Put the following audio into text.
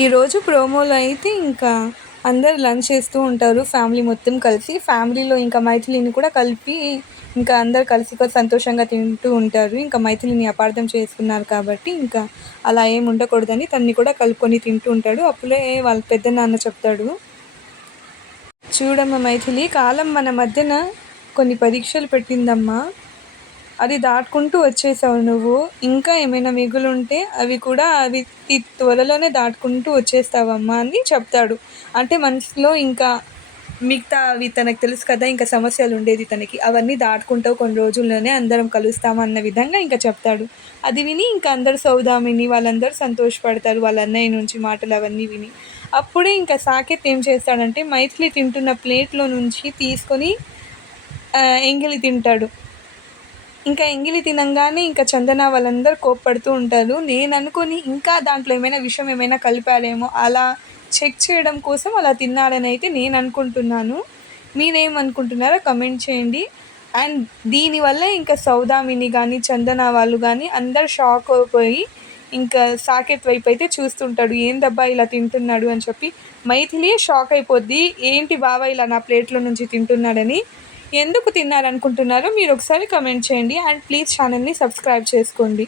ఈరోజు ప్రోమోలో అయితే ఇంకా అందరు లంచ్ చేస్తూ ఉంటారు ఫ్యామిలీ మొత్తం కలిసి. ఫ్యామిలీలో ఇంకా మైథిలిని కూడా కలిపి ఇంకా అందరు కలిసి సంతోషంగా తింటూ ఉంటారు. ఇంకా మైథిలిని అపార్థం చేసుకున్నారు కాబట్టి ఇంకా అలా ఏమి ఉండకూడదని తన్ని కూడా కలుపుకొని తింటూ ఉంటాడు. అప్పుడే వాళ్ళ పెద్దనాన్న చెప్తాడు, చూడమ్మ మైథిలి, కాలం మన మధ్యన కొన్ని పరీక్షలు పెట్టిందమ్మా, అది దాటుకుంటూ వచ్చేసావు నువ్వు. ఇంకా ఏమైనా మిగులుంటే అవి త్వరలోనే దాటుకుంటూ వచ్చేస్తావమ్మా అని చెప్తాడు. అంటే మనసులో ఇంకా మిగతా అవి తనకు తెలుసు కదా, ఇంకా సమస్యలు ఉండేది తనకి, అవన్నీ దాటుకుంటావు, కొన్ని రోజుల్లోనే అందరం కలుస్తామన్న విధంగా ఇంకా చెప్తాడు. అది విని ఇంకా అందరు సౌదామిని వాళ్ళందరూ సంతోషపడతారు, వాళ్ళ అన్నయ్య నుంచి మాటలు అవన్నీ విని. అప్పుడే ఇంకా సాకేత్ ఏం చేస్తాడంటే మైథిలి తింటున్న ప్లేట్లో నుంచి తీసుకొని ఎంగిలి తింటాడు. ఇంకా ఎంగిలి తినంగానే ఇంకా చందన వాళ్ళందరూ కోప్పడుతూ ఉంటారు. నేను అనుకుని ఇంకా దాంట్లో ఏమైనా విషయం ఏమైనా కలిపారేమో, అలా చెక్ చేయడం కోసం అలా తిన్నాడని అయితే నేను అనుకుంటున్నాను. మీరేమనుకుంటున్నారో కమెంట్ చేయండి. అండ్ దీనివల్ల ఇంకా సౌదామిని కానీ చందన వాళ్ళు కానీ అందరు షాక్ అయిపోయి ఇంకా సాకేత్ వైపు అయితే చూస్తుంటాడు, ఏందబ్బా ఇలా తింటున్నాడు అని చెప్పి. మైథిలి షాక్ అయిపోద్ది, ఏంటి బావ ఇలా నా ప్లేట్లో నుంచి తింటున్నాడని. ఎందుకు తిన్నారనుకుంటున్నారో మీరు ఒకసారి కమెంట్ చేయండి. అండ్ ప్లీజ్ ఛానల్ని సబ్స్క్రైబ్ చేసుకోండి.